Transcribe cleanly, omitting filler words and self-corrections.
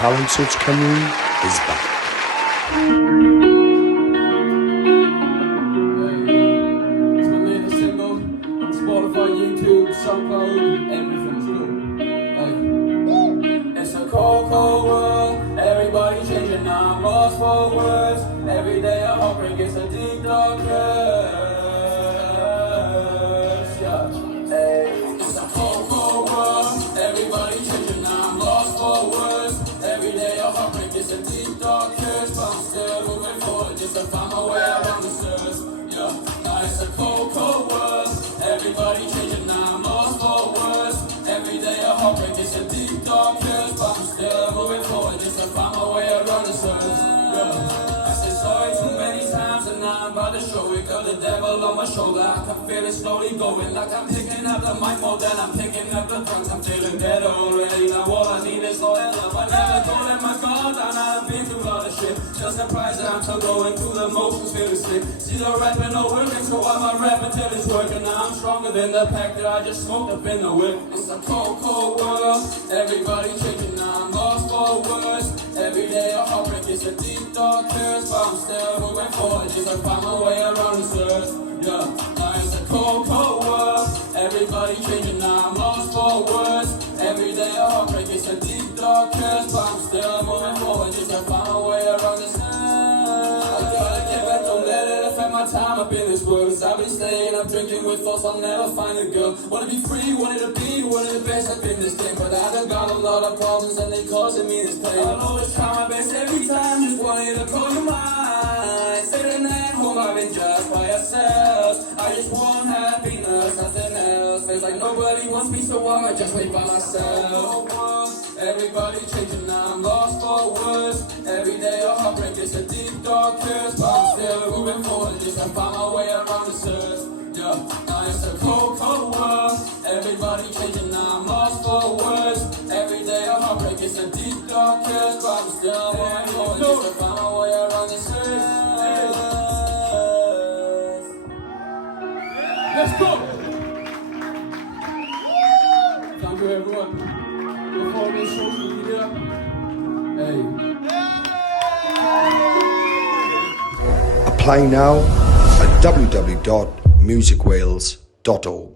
Talent Search Cymru is back. It's my latest single on Spotify, YouTube, SoundCloud, everything's good. It's a cold, cold world, everybody changing, now I'm lost for words. Every day a heartbreak, it's a deep dark curse. Yeah. It's a cold, cold world, everybody changing, now I'm lost for words. Every day a heartbreak, it's a deep dark curse, but I'm still moving forward just to find my way around the surface. Yeah, now it's a cold, cold world. Everybody changing, now I'm lost for words. Every day a heartbreak, it's a deep dark curse, but I'm still moving forward just to find my way around the surface. Yeah, I said sorry too many times and now I'm about to show it. Got the devil on my shoulder, I can feel it slowly going. Like I'm picking up the mic more than I'm picking up the drums. I'm feeling dead already, now all I need is loyal love. I never go let my guard down, I've been through a lot of shit. Just surprised that I'm still going through the motions, feeling sick. See the rapping no working, so I'm rapping till it's working. Now I'm stronger than the pack that I just smoked up in the whip. It's a cold, cold world, everybody changing, now I'm lost for words. Every day a heartbreak, it's a deep dark curse, but I'm still moving forward just to find my way around this earth. Yeah, now it's a cold, cold world, everybody changing, now I'm lost for words. Every day a heartbreak, it's a deep dark curse, but I'm still moving forward just to find my way around this earth. I gotta get back, don't let it affect my time up in this world. Cause I've been staying up drinking with thoughts I'll never find a girl. Wanna be free, wanted to be one of the best up in this game, but I done got a lot of problems and they causing me this pain. I'll always try my best every time, just wanted to call you mine. Sitting at home, I've been just by ourselves. I just want happiness, nothing else. Feels like nobody wants me, so I just wait by myself. Everybody changing, now I'm lost for words. Every day a heartbreak, it's a deep dark curse, but I'm still moving forward just to find my way around the earth. Yeah, now it's a cold, cold world. Everybody changing, now I'm lost for words. Every day a heartbreak, it's a deep dark curse, but I'm still moving forward just to find my way around the earth. Let's go! Thank you everyone. Before me social media. Hey. Apply now at www.musicwales.org.